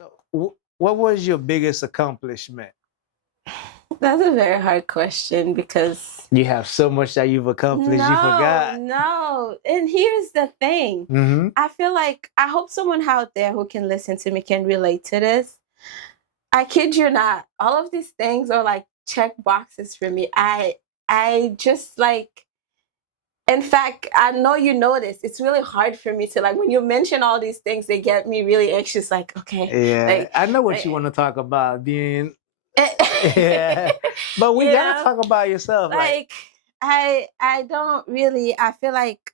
So, what was your biggest accomplishment? That's a very hard question because You have so much that you've accomplished, you forgot. no. And here's the thing. Mm-hmm. I feel like I hope someone out there who can listen to me can relate to this. I kid you not. All of these things are like check boxes for me. I just like, in fact, I know you know this. It's really hard for me to like when you mention all these things, they get me really anxious. Like, okay, Yeah, like, I know what you like want to talk about, being yeah, but we you gotta know, talk about yourself. Like, like I don't really. I feel like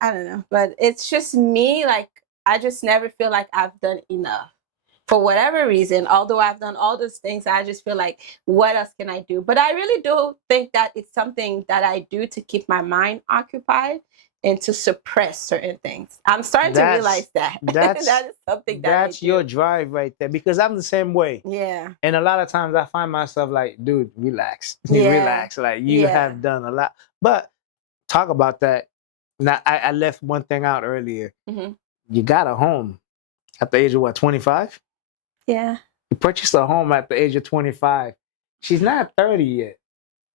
I don't know, but it's just me. Like I just never feel like I've done enough for whatever reason. Although I've done all those things, I just feel like what else can I do? But I really do think that it's something that I do to keep my mind occupied and to suppress certain things. I'm starting to realize that that is something that I that's do. your drive right there. Because I'm the same way. Yeah. And a lot of times I find myself like, dude, relax, Yeah. relax. Like you Yeah. have done a lot. But talk about that. Now I left one thing out earlier. Mm-hmm. You got a home at the age of what, 25? Yeah. You purchased a home at the age of 25. She's not 30 yet.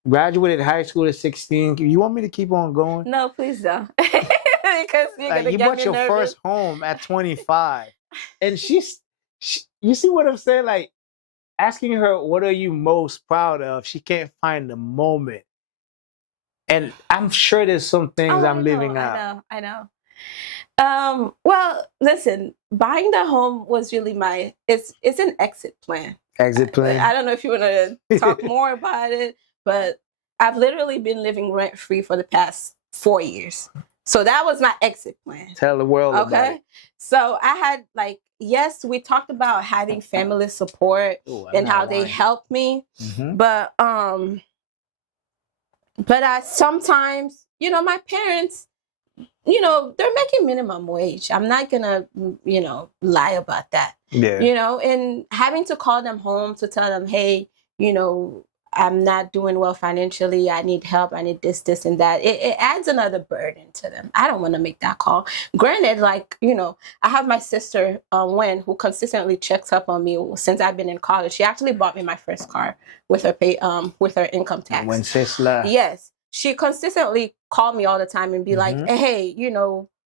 Graduated high school at 16. You want me to keep on going? No, please don't. Because you're Like gonna you get bought me your nervous. first home at 25. And she, you see what I'm saying? Like asking her, what are you most proud of? She can't find the moment. And I'm sure there's some things I'm leaving out. I know. Well, listen, buying the home was really it's an exit plan. Exit I plan. don't know if you want to talk more about it, but I've literally been living rent free for the past 4 years. So that was my exit plan. Tell the world about it. So I had like, yes, we talked about having family support and how they helped me. Mm-hmm. But I sometimes, my parents, they're making minimum wage. I'm not gonna, lie about that. Yeah. And having to call them home to tell them, hey, I'm not doing well financially. I need help. I need this, and that. It adds another burden to them. I don't want to make that call. Granted, like, I have my sister, Wen, who consistently checks up on me since I've been in college. She actually bought me my first car with her with her income tax. When Stella. Yes. She consistently called me all the time and be like, hey,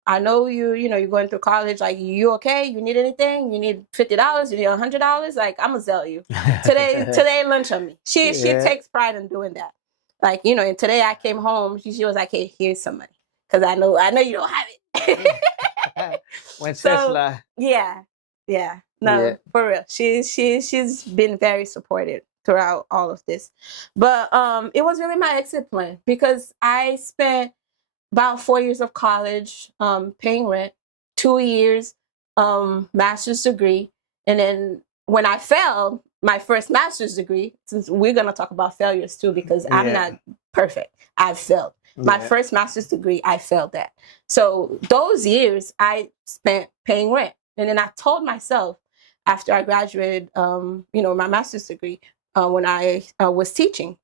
I know you're going through college. Like, you okay? You need anything? You need $50? You need $100? Like, I'm gonna sell you. Today lunch on me. She takes pride in doing that. Like, and today I came home. She was like, hey, here's some money. Because I know you don't have it. When Stella. Yeah. No, for real. She's been very supportive throughout all of this. But it was really my exit plan because I spent about 4 years of college paying rent, 2 years master's degree, and then when I failed my first master's degree, since we're going to talk about failures too because I'm not perfect, I've failed. My first master's degree, I failed that. So those years I spent paying rent. And then I told myself after I graduated, my master's degree, when I was teaching,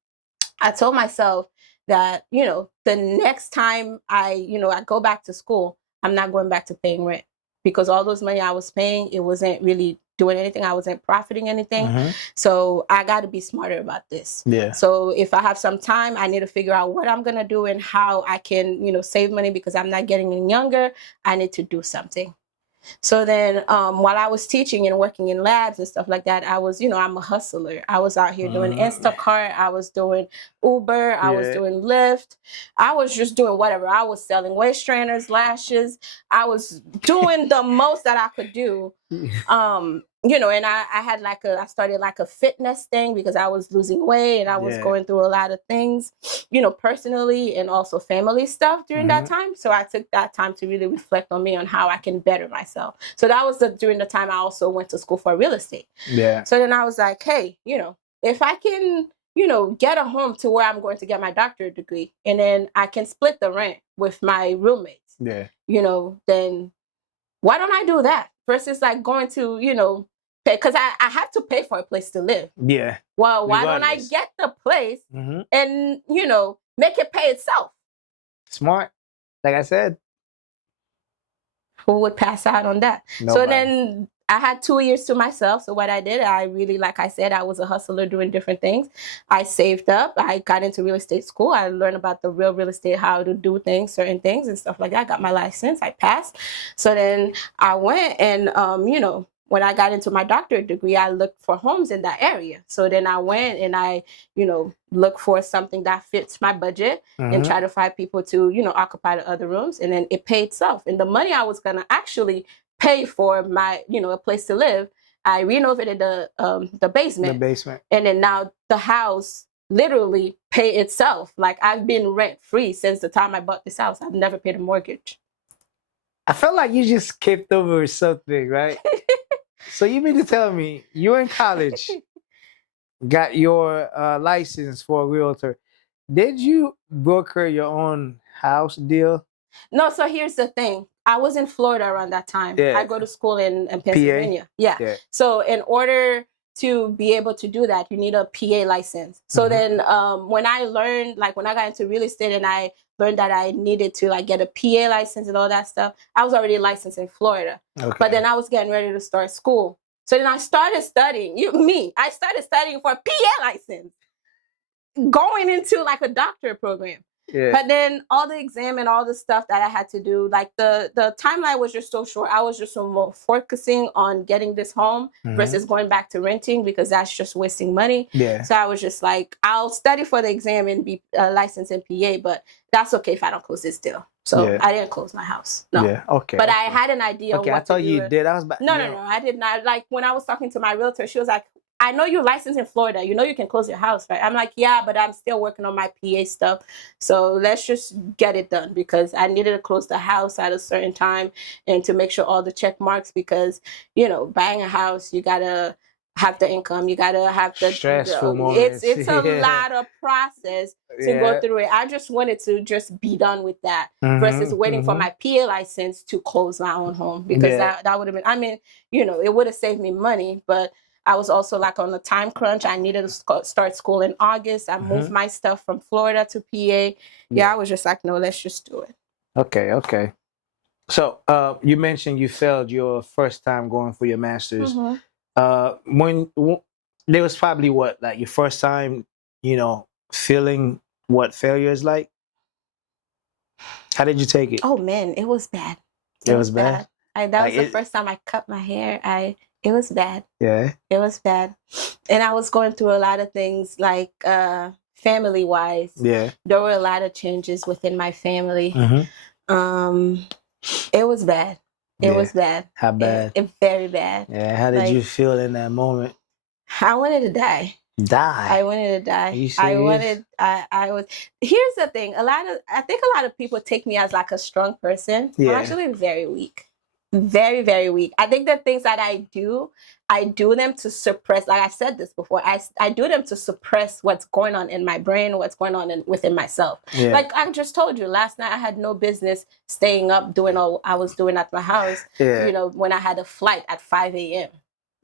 I told myself that, the next time I go back to school, I'm not going back to paying rent because all those money I was paying, it wasn't really doing anything. I wasn't profiting anything. Mm-hmm. So I got to be smarter about this. Yeah. So if I have some time, I need to figure out what I'm going to do and how I can, save money because I'm not getting any younger. I need to do something. So then while I was teaching and working in labs and stuff like that, I was, I'm a hustler. I was out here doing Instacart. I was doing Uber. I was doing Lyft. I was just doing whatever. I was selling waist strainers, lashes. I was doing the most that I could do. And I had I started like a fitness thing because I was losing weight and I was going through a lot of things, personally and also family stuff during that time. So I took that time to really reflect on me on how I can better myself. So that was during the time I also went to school for real estate. Yeah. So then I was like, hey, if I can, get a home to where I'm going to get my doctorate degree and then I can split the rent with my roommates, then why don't I do that versus like going to, because I have to pay for a place to live. Yeah. Well, why don't I get the place and, make it pay itself? Smart. Like I said. Who would pass out on that? Nobody. So then I had 2 years to myself. So what I did, I really, like I said, I was a hustler doing different things. I saved up. I got into real estate school. I learned about the real estate, how to do things, certain things and stuff like that. I got my license. I passed. So then I went and, when I got into my doctorate degree, I looked for homes in that area. So then I went and I, looked for something that fits my budget and try to find people to, occupy the other rooms. And then it paid itself. And the money I was going to actually pay for my, a place to live, I renovated the basement. The basement. And then now the house literally paid itself. Like I've been rent free since the time I bought this house. I've never paid a mortgage. I felt like you just skipped over something, right? So you mean to tell me you're in college, got your license for a realtor. Did you broker your own house deal? No, so here's the thing. I was in Florida around that time. Yeah. I go to school in Pennsylvania. Yeah. So in order to be able to do that, you need a PA license. So then when I learned, like when I got into real estate and I learned that I needed to like get a PA license and all that stuff, I was already licensed in Florida. Okay. But then I was getting ready to start school. So then I started studying. I started studying for a PA license, going into like a doctorate program. Yeah. But then all the exam and all the stuff that I had to do, like the timeline was just so short. I was just so more focusing on getting this home versus going back to renting because that's just wasting money. Yeah. So I was just like, I'll study for the exam and be licensed in PA, but that's okay if I don't close this deal. So I didn't close my house. No. Yeah. Okay. But I had an idea. Okay. Of what I thought you did. I was no. I did not. Like when I was talking to my realtor, she was like, I know you're licensed in Florida. You know you can close your house, right? I'm like, yeah, but I'm still working on my PA stuff. So let's just get it done because I needed to close the house at a certain time and to make sure all the check marks because, buying a house, you got to have the income. You got to have the stressful moments. It's a lot of process to go through it. I just wanted to just be done with that versus waiting for my PA license to close my own home because that would have been, it would have saved me money, but I was also like on a time crunch. I needed to start school in August. I moved my stuff from Florida to PA. Yeah, I was just like, no, let's just do it. Okay. So you mentioned you failed your first time going for your master's. When there was probably like your first time, feeling what failure is like. How did you take it? Oh man, it was bad. It was bad. That was the first time I cut my hair. It was bad. Yeah. It was bad. And I was going through a lot of things like family-wise. Yeah. There were a lot of changes within my family. It was bad. It was bad. How bad? Very bad. Yeah. How did you feel in that moment? I wanted to die. I wanted to die. Are you serious? I was. Here's the thing. I think a lot of people take me as like a strong person. Yeah. I'm actually very weak. Very, very weak. I think the things that I do them to suppress, like I said this before, I do them to suppress what's going on in my brain, what's going on within myself. Yeah. Like I just told you, last night I had no business staying up doing all I was doing at my house, when I had a flight at 5 a.m.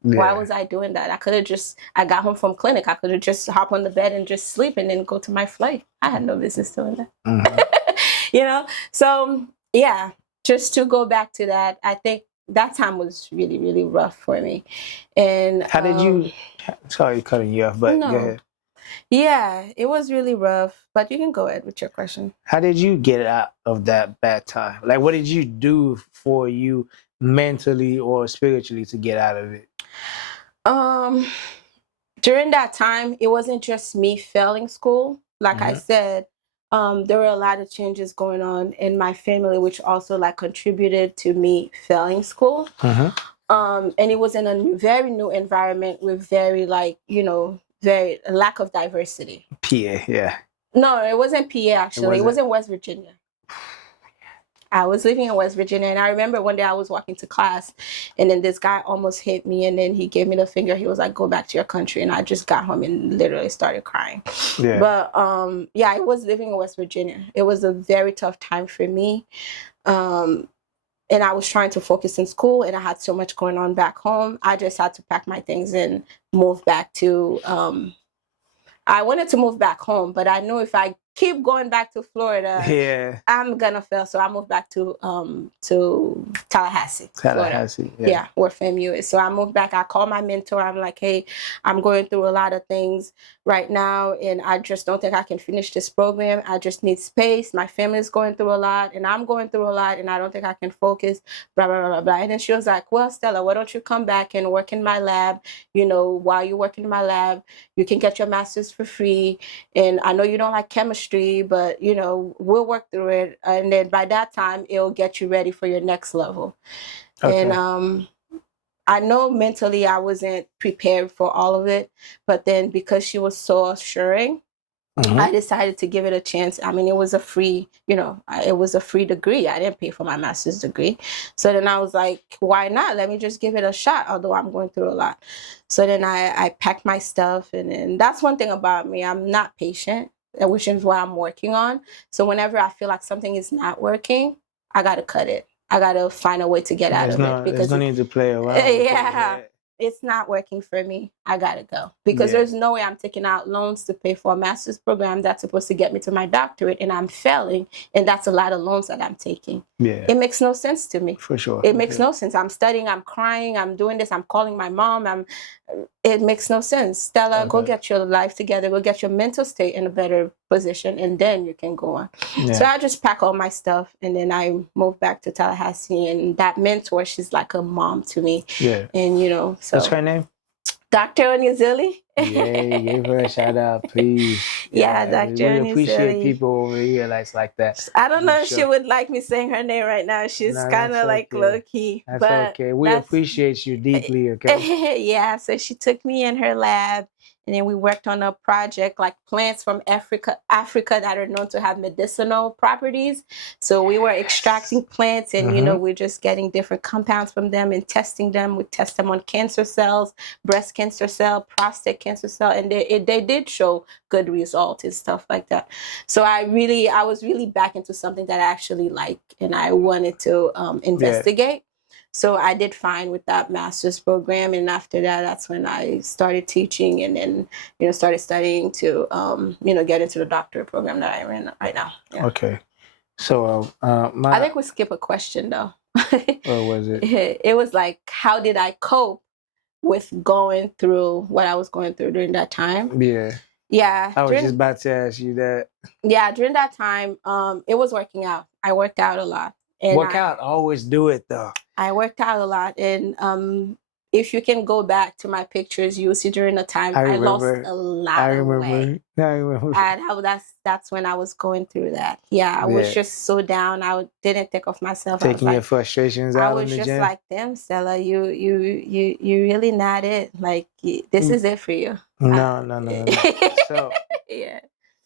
Yeah. Why was I doing that? I got home from clinic. I could have just hop on the bed and just sleep and then go to my flight. I had no business doing that. So yeah. Just to go back to that, I think that time was really, really rough for me. And how did you? Sorry, cutting you off, but go ahead. Yeah, it was really rough. But you can go ahead with your question. How did you get out of that bad time? Like, what did you do for you mentally or spiritually to get out of it? During that time, it wasn't just me failing school. Like I said. There were a lot of changes going on in my family, which also like contributed to me failing school. And it was in a very new environment with very very lack of diversity. PA, yeah. No, it wasn't PA actually. It was in West Virginia. I was living in West Virginia, and I remember one day I was walking to class, and then this guy almost hit me, and then he gave me the finger. He was like, "Go back to your country," and I just got home and literally started crying. Yeah. But I was living in West Virginia. It was a very tough time for me, and I was trying to focus in school, and I had so much going on back home. I just had to pack my things and move back to. I wanted to move back home, but I knew if I keep going back to Florida, yeah, I'm gonna fail. So I moved back to Tallahassee, Florida. Yeah, where FAMU is. So I moved back. I called my mentor. I'm like, hey, I'm going through a lot of things right now, and I just don't think I can finish this program. I just need space. My family's going through a lot, and I'm going through a lot, and I don't think I can focus. Blah blah blah blah. And then she was like, well, Stella, why don't you come back and work in my lab? You know, while you're working in my lab, you can get your master's for free. And I know you don't like chemistry, but you know, we'll work through it. And then by that time, it'll get you ready for your next level. Okay. And I know mentally I wasn't prepared for all of it, but then because she was so assuring, I decided to give it a chance. I mean, it was a free, you know, it was a free degree. I didn't pay for my master's degree. So then I was like, why not? Let me just give it a shot, although I'm going through a lot. So then I packed my stuff. And that's one thing about me. I'm not patient, which is what I'm working on. So whenever I feel like something is not working, I got to cut it. I got to find a way to get out of it. Because there's no need to play around. Yeah. It's not working for me. I gotta go because there's no way I'm taking out loans to pay for a master's program that's supposed to get me to my doctorate, and I'm failing, and that's a lot of loans that I'm taking. Yeah, it makes no sense to me. For sure, it makes no sense. I'm studying, I'm crying, I'm doing this, I'm calling my mom. It makes no sense. Stella, go get your life together. Go get your mental state in a better position, and then you can go on. Yeah. So I just pack all my stuff, and then I moved back to Tallahassee. And that mentor, she's like a mom to me. Yeah, and you know. So, what's her name? Dr. Onizili. Yeah, give her a shout out, please. Yeah, Dr. Onizili. We appreciate people over here like that. I don't know if she would like me saying her name right now. She's kind of like low key. That's okay. We appreciate you deeply, okay? Yeah, so she took me in her lab, and then we worked on a project like plants from Africa that are known to have medicinal properties. So we were extracting plants, and you know, we're just getting different compounds from them and testing them. We test them on cancer cells, breast cancer cell, prostate cancer cell, and they did show good results and stuff like that. So I was really back into something that I actually like, and I wanted to investigate. Yeah. So I did fine with that master's program, and after that, that's when I started teaching, and then started studying to get into the doctorate program that I'm in right now. Yeah. Okay, so I think we skip a question though. What was it? It was like, how did I cope with going through what I was going through during that time? Yeah. Yeah. I was just about to ask you that. Yeah, during that time, it was working out. I worked out a lot. And work out, always do it though. I worked out a lot, and if you can go back to my pictures, you'll see during the time I lost a lot of weight. I remember. And that's when I was going through that. Yeah, I was just so down. I didn't think of myself. Taking your frustrations out in the gym. I was just like, damn, Stella, you really not it. Like, this is it for you. No. So yeah.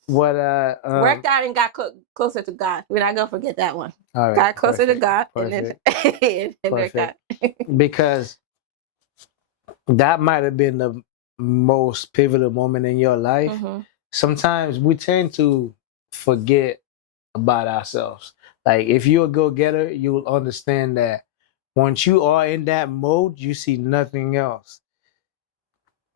What worked out and got closer to God. We're not gonna forget that one. All right, got closer to God, perfect. And then worked out. Because that might have been the most pivotal moment in your life. Sometimes we tend to forget about ourselves. Like if you're a go-getter, you will understand that once you are in that mode, you see nothing else.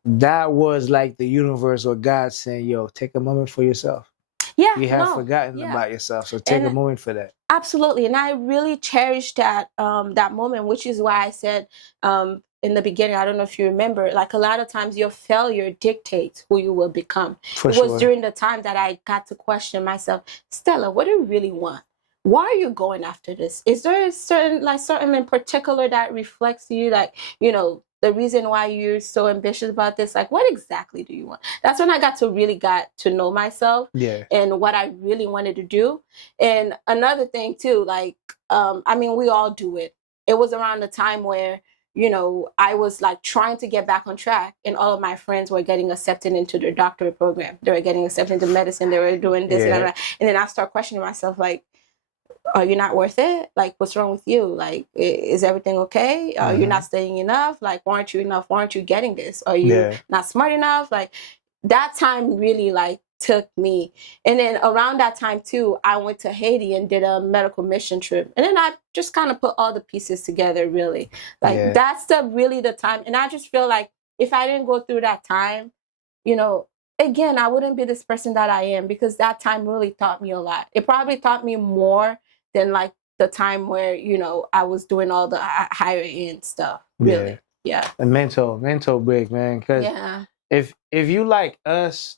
That was like the universe or God saying, yo, take a moment for yourself. Yeah. You have forgotten about yourself. So take a moment for that. Absolutely. And I really cherished that that moment, which is why I said in the beginning, I don't know if you remember, like a lot of times your failure dictates who you will become. It was during the time that I got to question myself, Stella, what do you really want? Why are you going after this? Is there something in particular that reflects you, like, the reason why you're so ambitious about this? Like, what exactly do you want? That's when I got to know myself and what I really wanted to do. And another thing too, like, we all do it. It was around the time where, I was like trying to get back on track, and all of my friends were getting accepted into their doctorate program. They were getting accepted into medicine. They were doing this and that. And then I start questioning myself, like, are you not worth it? Like, what's wrong with you? Like, is everything okay? You're not studying enough? Like, why aren't you enough? Why aren't you getting this? Are you not smart enough? Like, that time really like took me. And then around that time too, I went to Haiti and did a medical mission trip. And then I just kind of put all the pieces together, really. Like, that's really the time. And I just feel like if I didn't go through that time, again, I wouldn't be this person that I am because that time really taught me a lot. It probably taught me more than like the time where, you know, I was doing all the higher end stuff. Really. Yeah. A mental break, man. Because if you like us,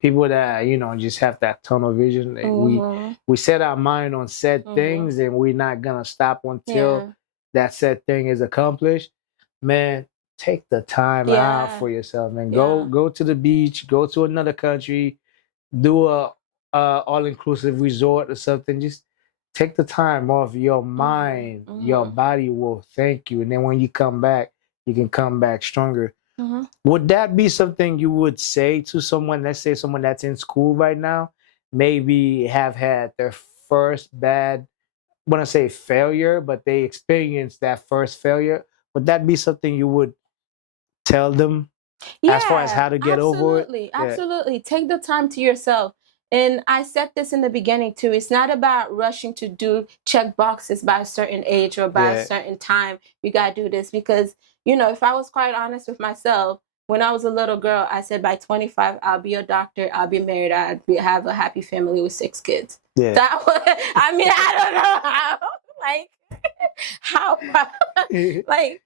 people that, you know, just have that tunnel vision, we set our mind on set things and we're not gonna stop until that set thing is accomplished. Man, take the time out for yourself, man. Go to the beach, go to another country, do a all-inclusive resort or something. Just take the time off your mind. Your body will thank you, and then when you come back, you can come back stronger. Would that be something you would say to someone, let's say someone that's in school right now, maybe have had their first bad, I want to say failure, but they experienced that first failure? Would that be something you would tell them as far as how to get over it? Absolutely. Take the time to yourself. And I said this in the beginning too. It's not about rushing to check boxes by a certain age or by a certain time. You got to do this because, you know, if I was quite honest with myself, when I was a little girl, I said by 25, I'll be a doctor, I'll be married, have a happy family with 6 kids. That was, I mean, I don't know how, like, how like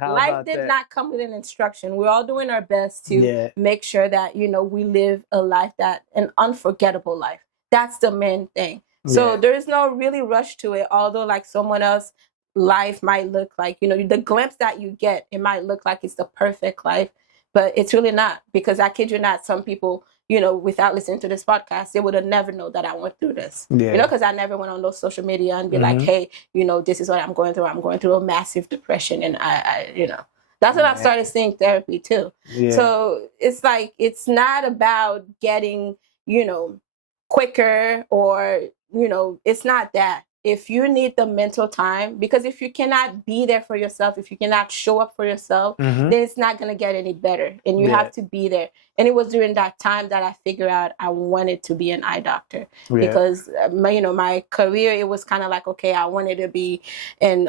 life did not come with an instruction. We're all doing our best to make sure that, you know, we live a life an unforgettable life. That's the main thing. So there's no really rush to it, although like someone else life might look like, you know, the glimpse that you get, it might look like it's the perfect life, but it's really not, because I kid you not, some people, you know, without listening to this podcast, they would have never known that I went through this. You know, because I never went on those social media and be like, hey, you know, this is what I'm going through. I'm going through a massive depression. And I you know, that's when I started seeing therapy too. So it's like, it's not about getting, you know, quicker or, you know, it's not that. If you need the mental time, because if you cannot be there for yourself, if you cannot show up for yourself, then it's not going to get any better. And you have to be there. And it was during that time that I figured out I wanted to be an eye doctor because, you know, my career, it was kind of like, okay, I wanted to be an,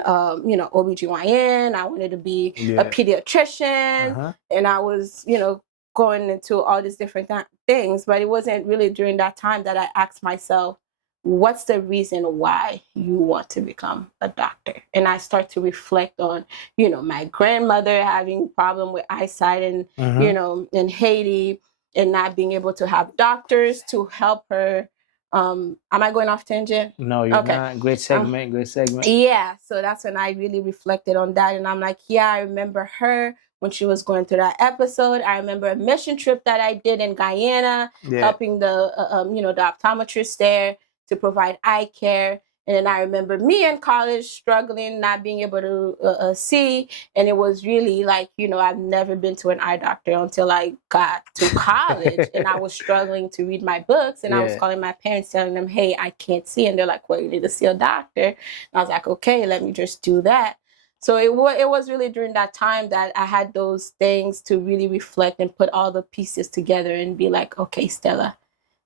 you know, OBGYN. I wanted to be a pediatrician. And I was, you know, going into all these different things. But it wasn't really during that time that I asked myself, what's the reason why you want to become a doctor? And I start to reflect on, you know, my grandmother having problem with eyesight and, you know, in Haiti and not being able to have doctors to help her. Am I going off tangent? No, you're not. Great segment, great segment. Yeah. So that's when I really reflected on that. And I'm like, yeah, I remember her when she was going through that episode. I remember a mission trip that I did in Guyana, helping the, you know, the optometrist there to provide eye care. And then I remember me in college struggling, not being able to see. And it was really like, you know, I've never been to an eye doctor until I got to college. And I was struggling to read my books. And I was calling my parents, telling them, hey, I can't see. And they're like, well, you need to see a doctor. And I was like, okay, let me just do that. So it was really during that time that I had those things to really reflect and put all the pieces together and be like, okay, Stella,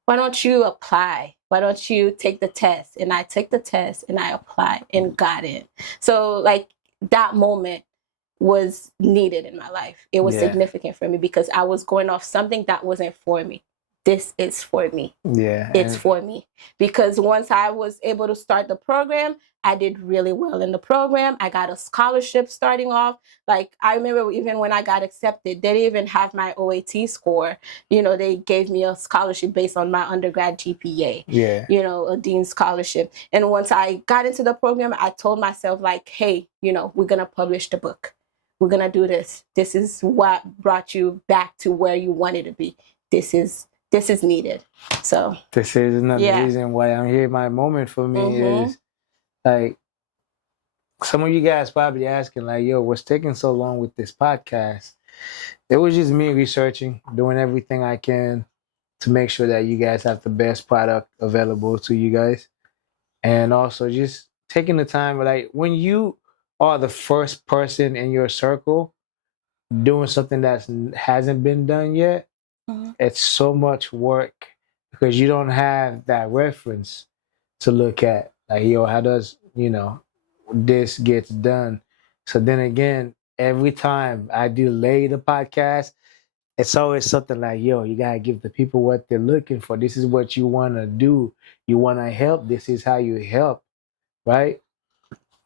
why don't you apply? Why don't you take the test? And I took the test and I applied and got in. So like that moment was needed in my life. It was significant for me because I was going off something that wasn't for me. This is for me. It's for me. Because once I was able to start the program, I did really well in the program. I got a scholarship starting off. Like, I remember even when I got accepted, they didn't even have my OAT score. You know, they gave me a scholarship based on my undergrad GPA. You know, a dean's scholarship. And once I got into the program, I told myself, like, hey, you know, we're going to publish the book. We're going to do this. This is what brought you back to where you wanted to be. This is needed. So this is another reason why I'm here. My moment for me is like, some of you guys probably asking like, yo, what's taking so long with this podcast? It was just me researching, doing everything I can to make sure that you guys have the best product available to you guys. And also just taking the time, like when you are the first person in your circle doing something that hasn't been done yet, it's so much work because you don't have that reference to look at. Like, yo, how does, you know, this gets done? So then again, every time I delay the podcast, it's always something like, yo, you gotta give the people what they're looking for. This is what you wanna do. You wanna help. This is how you help, right?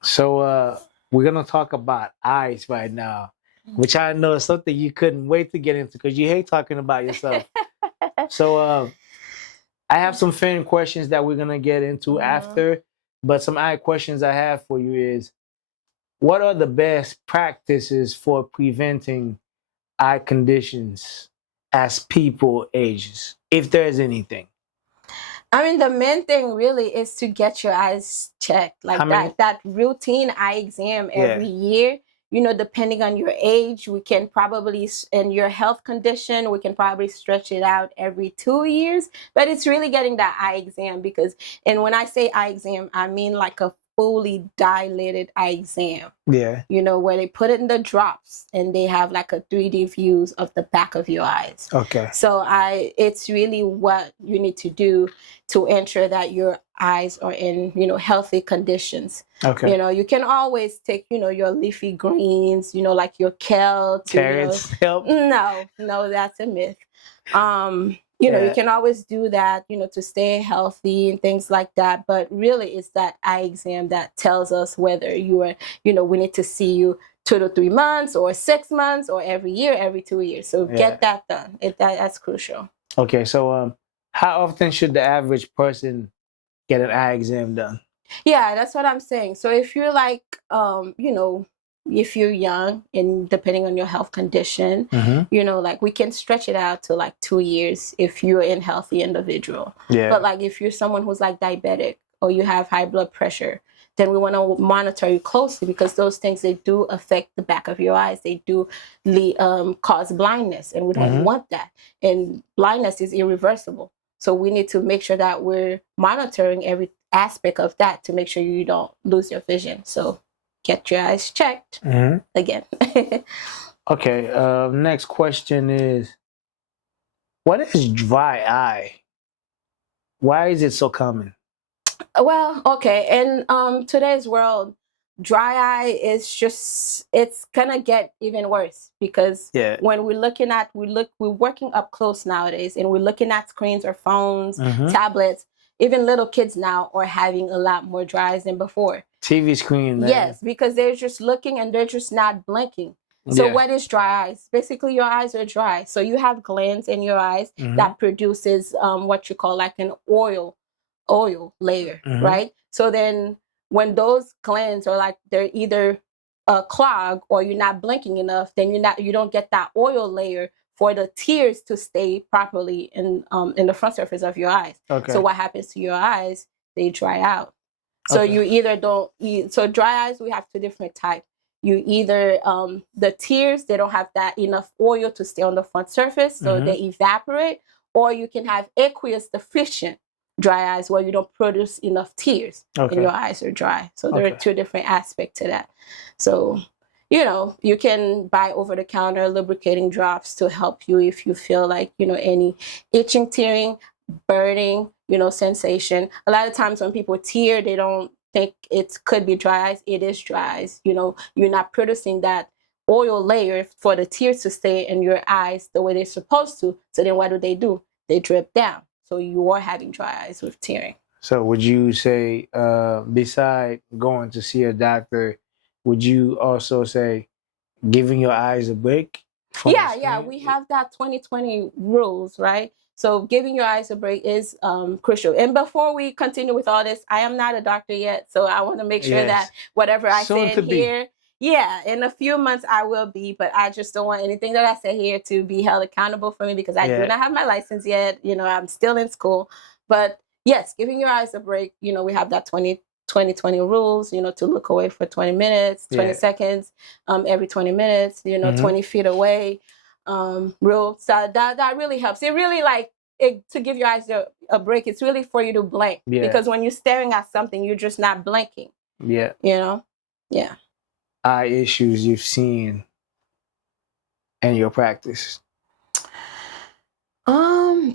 So we're gonna talk about eyes right now, which I know is something you couldn't wait to get into because you hate talking about yourself. So I have some fan questions that we're gonna get into after, but some eye questions I have for you is, what are the best practices for preventing eye conditions as people ages, if there's anything? I mean, the main thing really is to get your eyes checked, like that routine eye exam every year. You know, depending on your age, we can probably, and your health condition, we can probably stretch it out every 2 years. But it's really getting that eye exam because, and when I say eye exam, I mean like a fully dilated eye exam. Yeah. You know, where they put it in the drops and they have like a 3D views of the back of your eyes. Okay. So it's really what you need to do to ensure that your eyes are in, you know, healthy conditions. Okay. You know, you can always take, you know, your leafy greens, you know, like your kale. Carrots help? No, that's a myth. You know, you can always do that, you know, to stay healthy and things like that. But really, it's that eye exam that tells us whether you are, you know, we need to see you 2 to 3 months or 6 months or every year, every 2 years. So get that done. That's crucial. Okay. So how often should the average person get an eye exam done? Yeah, that's what I'm saying. So if you're like, you know, if you're young and depending on your health condition, you know, like we can stretch it out to like 2 years if you're a healthy individual. Yeah. But like if you're someone who's like diabetic or you have high blood pressure, then we want to monitor you closely because those things, they do affect the back of your eyes. They do cause blindness, and we don't want that. And blindness is irreversible. So we need to make sure that we're monitoring every aspect of that to make sure you don't lose your vision. So get your eyes checked again. Okay. Next question is, what is dry eye? Why is it so common? Well, okay. In today's world, dry eye is just, it's gonna get even worse because when we're working up close nowadays and we're looking at screens or phones, tablets. Even little kids now are having a lot more dry eyes than before. TV screen, man. Yes, because they're just looking and they're just not blinking. So what is dry eyes? Basically, your eyes are dry. So you have glands in your eyes that produces what you call like an oil layer, right? So then when those glands are like, they're either clogged or you're not blinking enough, then you don't get that oil layer for the tears to stay properly in the front surface of your eyes. Okay. So what happens to your eyes? They dry out. So you either don't eat. So dry eyes, we have 2 different types. You either the tears, they don't have that enough oil to stay on the front surface, so they evaporate, or you can have aqueous deficient dry eyes where you don't produce enough tears and your eyes are dry. So there are 2 different aspects to that. So, you know, you can buy over-the-counter lubricating drops to help you if you feel like, you know, any itching, tearing, burning, you know, sensation. A lot of times when people tear, they don't think it could be dry eyes. It is dry eyes. You know, you're not producing that oil layer for the tears to stay in your eyes the way they're supposed to. So then what do? They drip down. So you are having dry eyes with tearing. So would you say, beside going to see a doctor, would you also say giving your eyes a break? Yeah, we have that 20/20 rules, right? So giving your eyes a break is crucial. And before we continue with all this, I am not a doctor yet, so I want to make sure that whatever I say here, in a few months I will be, but I just don't want anything that I say here to be held accountable for me because I do not have my license yet. You know, I'm still in school. But yes, giving your eyes a break, you know, we have that 20/20 rules, you know, to look away for 20 minutes, 20 seconds, every 20 minutes, you know, 20 feet away. Rule. So that really helps. It really to give your eyes a break. It's really for you to blink because when you're staring at something, you're just not blinking. Yeah. You know? Yeah. Eye issues you've seen in your practice?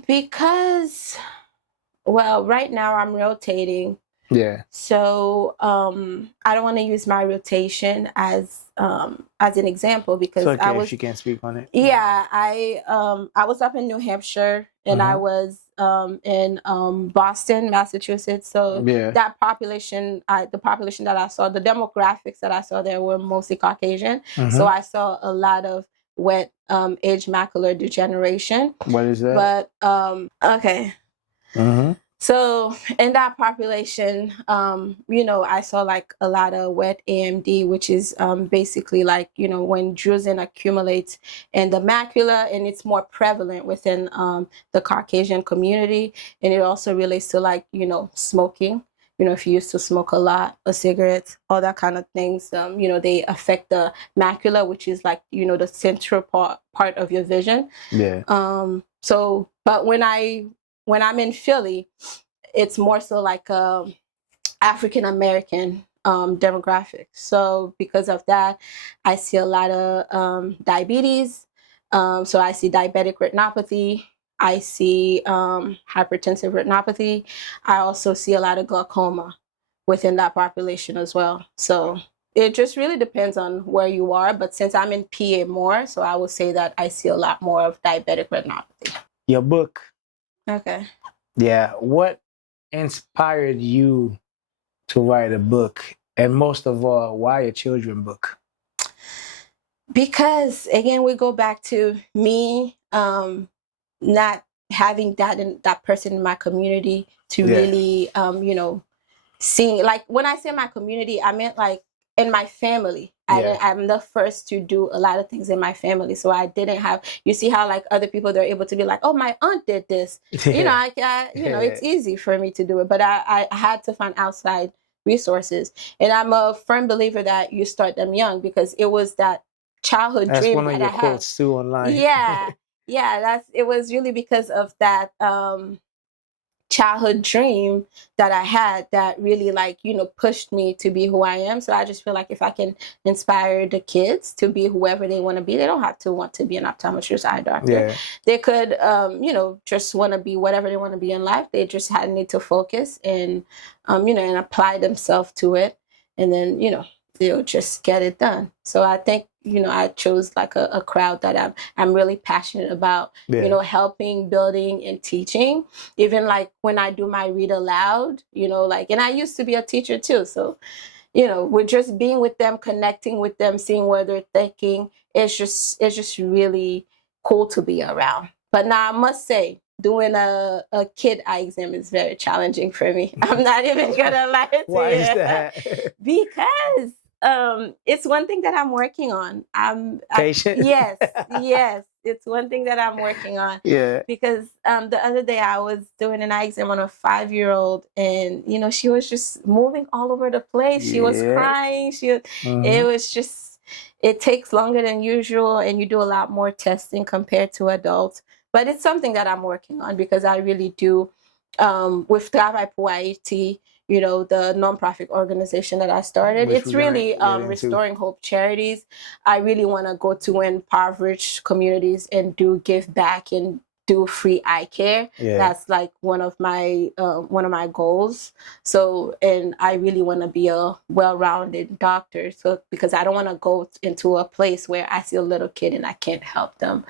Because, well, right now I'm rotating Yeah. So I don't want to use my rotation as an example because It's okay I was. if you can't speak on it. Yeah, I was up in New Hampshire and I was in Boston, Massachusetts. So that population, the population that I saw, the demographics that I saw there were mostly Caucasian. So I saw a lot of wet age macular degeneration. What is that? But okay. So in that population, I saw like a lot of wet AMD, which is basically like, when drusen accumulates in the macula, and it's more prevalent within the Caucasian community. And it also relates to like, smoking. If you used to smoke a lot of cigarettes, all that kind of things, they affect the macula, which is like, the central part of your vision. Yeah. So, but when I'm in Philly, it's more so like African American demographic. So because of that, I see a lot of diabetes. So I see diabetic retinopathy. I see hypertensive retinopathy. I also see a lot of glaucoma within that population as well. So it just really depends on where you are. But since I'm in PA more, so I will say that I see a lot more of diabetic retinopathy. Your book. Okay. Yeah. What inspired you to write a book? And most of all, why a children's book? Because again, we go back to me not having that person in my community to really seeing, like when I say my community, I meant like in my family. I'm the first to do a lot of things in my family, so I didn't have. You see how like other people, they're able to be like, oh, my aunt did this. It's easy for me to do it, but I had to find outside resources, and I'm a firm believer that you start them young because it was that childhood That's dream one of that your I had. quotes too online. Yeah, it was really because of that childhood dream that I had that really like, pushed me to be who I am. So I just feel like if I can inspire the kids to be whoever they want to be, they don't have to want to be an optometrist, eye doctor. Yeah. They could, just want to be whatever they want to be in life. They just need to focus and, and apply themselves to it. And then, they'll just get it done. So I think, I chose like a crowd that I'm really passionate about, helping, building, and teaching. Even like when I do my read aloud, and I used to be a teacher too. So, we're just being with them, connecting with them, seeing where they're thinking. It's just really cool to be around. But now I must say, doing a kid eye exam is very challenging for me. I'm not even gonna lie to you. Why is that? Because it's one thing that I'm working on. Patient? Yes, it's one thing that I'm working on. Yeah. Because the other day I was doing an eye exam on a 5-year-old, and she was just moving all over the place. She was crying. It was just, it takes longer than usual, and you do a lot more testing compared to adults. But it's something that I'm working on because I really do, with Travail pour Haïti, the nonprofit organization that I started. It's really restoring hope charities. I really want to go to impoverished communities and give back and do free eye care. That's like one of my goals. So, and I really want to be a well-rounded doctor. So, because I don't want to go into a place where I see a little kid and I can't help them.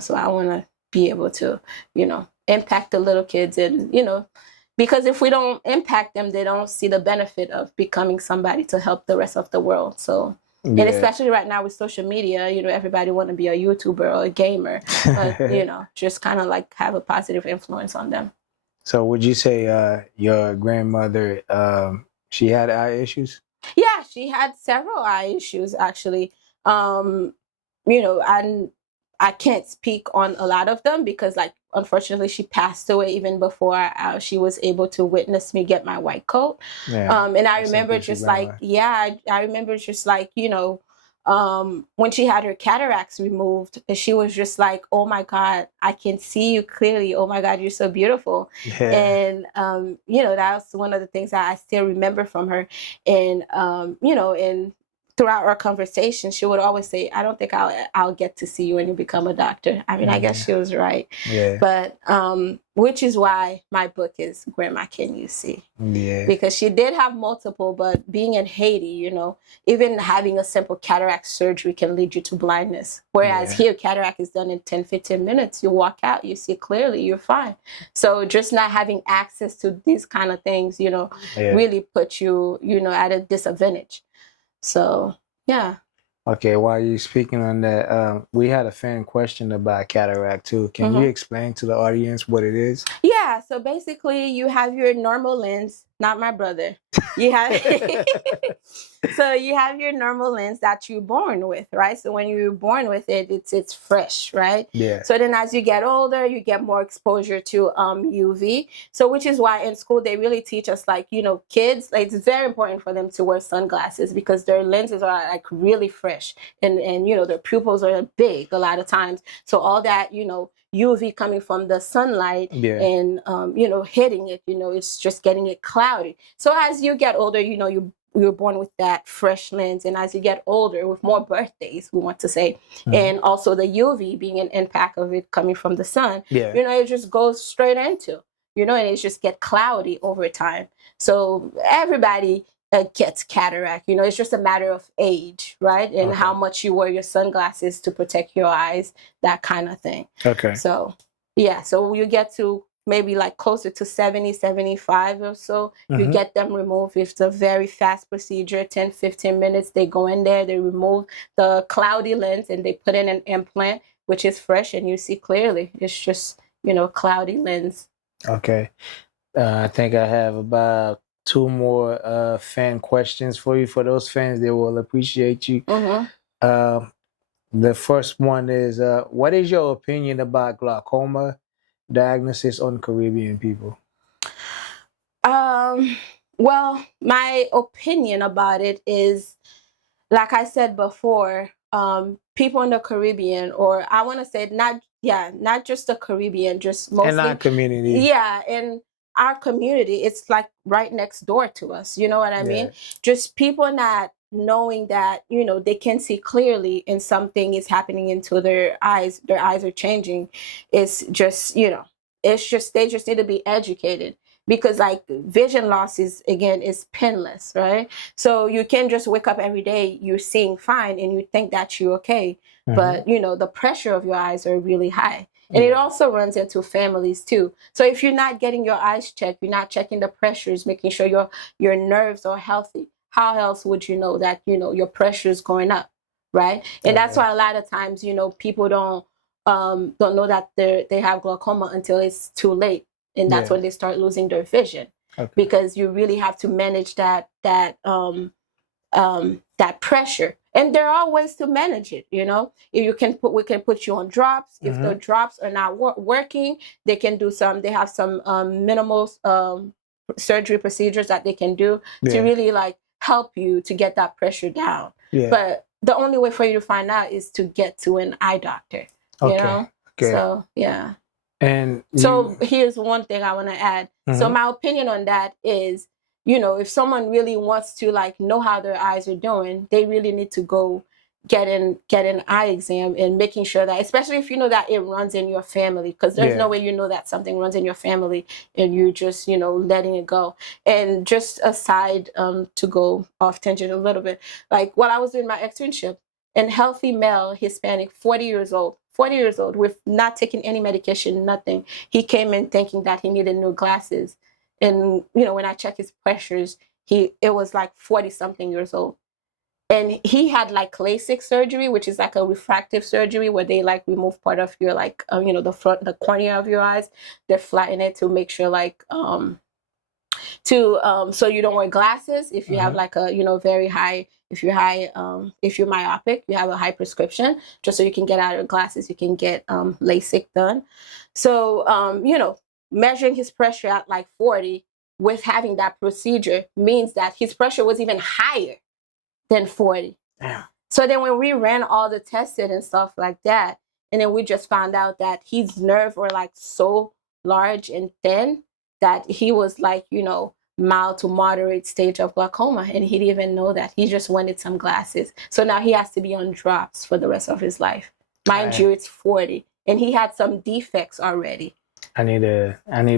So I want to be able to, impact the little kids and, because if we don't impact them, they don't see the benefit of becoming somebody to help the rest of the world. So, and especially right now with social media, everybody want to be a YouTuber or a gamer, but, just kind of like have a positive influence on them. So would you say your grandmother, she had eye issues? Yeah, she had several eye issues, actually. I can't speak on a lot of them because, like, unfortunately, she passed away even before she was able to witness me get my white coat. And I remember just like, I remember just like, when she had her cataracts removed, she was just like, oh my God, I can see you clearly. Oh my God, you're so beautiful. And, that was one of the things that I still remember from her. And, and throughout our conversation, she would always say, I don't think I'll get to see you when you become a doctor. I mean, I guess she was right. Yeah. But which is why my book is Grandma Can You See? Yeah. Because she did have multiple, but being in Haiti, you know, even having a simple cataract surgery can lead you to blindness. Whereas here, cataract is done in 10, 15 minutes. You walk out, you see clearly, you're fine. So just not having access to these kind of things, you know, really put you, you know, at a disadvantage. So, yeah. Okay, while you're speaking on that, we had a fan question about cataract too. Can you explain to the audience what it is? Yeah, so basically you have your normal lens, not my brother. You have so you have your normal lens that you're born with, right? So when you're born with it, it's fresh, right? Yeah. So then as you get older, you get more exposure to UV. So which is why in school they really teach us, like, you know, kids, like, it's very important for them to wear sunglasses because their lenses are like really fresh and you know, their pupils are big a lot of times. So all that, you know, UV coming from the sunlight and you know, hitting it, you know, it's just getting it cloudy. So as you get older, you know, you're born with that fresh lens, and as you get older, with more birthdays, we want to say, and also the UV being an impact of it coming from the sun, you know, it just goes straight into, you know, and it just get cloudy over time. So everybody gets cataract, you know, it's just a matter of age, right? And how much you wear your sunglasses to protect your eyes, that kind of thing. Okay. So, yeah, so you get to maybe like closer to 70, 75 or so, you get them removed. It's a very fast procedure, 10, 15 minutes. They go in there, they remove the cloudy lens and they put in an implant, which is fresh and you see clearly. It's just, you know, cloudy lens. Okay. I think I have about 2 more fan questions for you. For those fans, they will appreciate you. The first one is, what is your opinion about glaucoma diagnosis on Caribbean people? Well, my opinion about it is, like I said before, people in the Caribbean, or I want to say not just the Caribbean, just mostly in our community. Yeah, in our community, it's like right next door to us. You know what I mean? Just people not knowing that, you know, they can see clearly and something is happening into their eyes are changing. It's just, you know, it's just, they just need to be educated. Because like vision loss is painless, right? So you can just wake up every day, you're seeing fine and you think that you're okay. But you know, the pressure of your eyes are really high. And it also runs into families too. So if you're not getting your eyes checked, you're not checking the pressures, making sure your nerves are healthy, how else would you know that, you know, your pressure is going up, right? And that's why a lot of times, you know, people don't know that they have glaucoma until it's too late. And that's when they start losing their vision, because you really have to manage that pressure. And there are ways to manage it. You know, if we can put you on drops. If the drops are not working, they can do they have some minimal surgery procedures that they can do to really like help you to get that pressure down. But the only way for you to find out is to get to an eye doctor. You know, so yeah. And so here's one thing I want to add. So my opinion on that is, you know, if someone really wants to like know how their eyes are doing, they really need to go get an eye exam, and making sure that, especially if you know that it runs in your family, because there's no way you know that something runs in your family and you're just, you know, letting it go. And just aside, to go off tangent a little bit, like while I was doing my externship, a healthy male, Hispanic, 40 years old, with not taking any medication, nothing. He came in thinking that he needed new glasses. And, you know, when I checked his pressures, it was like 40 something years old. And he had like LASIK surgery, which is like a refractive surgery where they like remove part of your like, you know, the cornea of your eyes. They flatten it to make sure like, so you don't wear glasses if you have like a, you know, very high, if you're myopic, you have a high prescription, just so you can get out of glasses, you can get LASIK done. So you know, measuring his pressure at like 40 with having that procedure means that his pressure was even higher than 40. Yeah. So then when we ran all the tested and stuff like that, and then we just found out that his nerves were like so large and thin that he was like, you know, mild to moderate stage of glaucoma, and he didn't even know that. He just wanted some glasses. So now he has to be on drops for the rest of his life. Mind you, it's 40, and he had some defects already. I need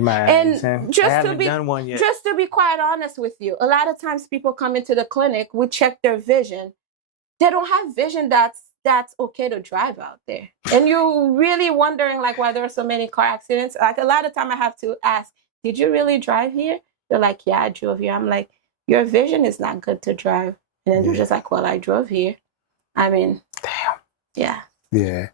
my and just to be done one yet. Just to be quite honest with you, a lot of times people come into the clinic, we check their vision. They don't have vision that's okay to drive out there. And you're really wondering like why there are so many car accidents. Like a lot of time I have to ask, did you really drive here? They're like, yeah, I drove here. I'm like, your vision is not good to drive. And then they're just like, well, I drove here. I mean, damn. Yeah. Yeah.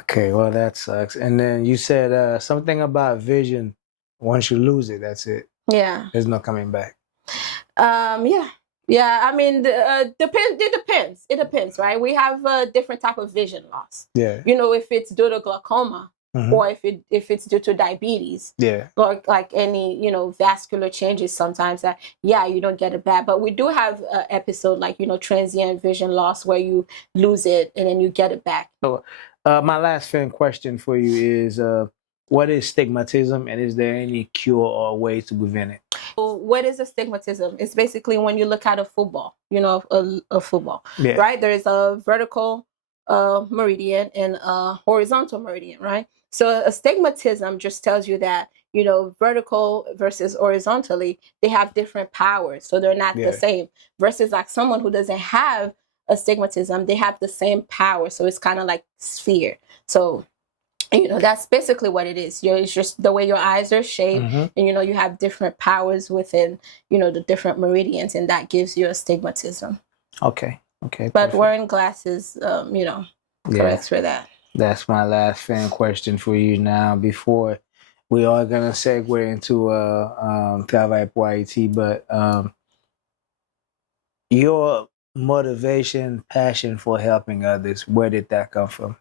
Okay, well, that sucks. And then you said something about vision. Once you lose it, that's it. Yeah. There's no coming back. Yeah. Yeah, I mean, it depends. It depends, right? We have a different type of vision loss. Yeah. You know, if it's due to glaucoma, or if it's due to diabetes, or like any, you know, vascular changes sometimes that, you don't get it back. But we do have an episode like, you know, transient vision loss where you lose it and then you get it back. So my last question for you is, what is stigmatism, and is there any cure or way to prevent it? So what is astigmatism? It's basically when you look at a football, you know, a football, right? There is a vertical meridian and a horizontal meridian, right? So astigmatism just tells you that, you know, vertical versus horizontally, they have different powers. So they're not the same. Versus like someone who doesn't have astigmatism, they have the same power. So it's kind of like sphere. So, you know, that's basically what it is. It's just the way your eyes are shaped, and, you know, you have different powers within, you know, the different meridians, and that gives you astigmatism. Okay. But wearing glasses, you know, corrects for that. That's my last fan question for you now. Before we are gonna segue into Travail pour Haïti, but your motivation, passion for helping others, where did that come from?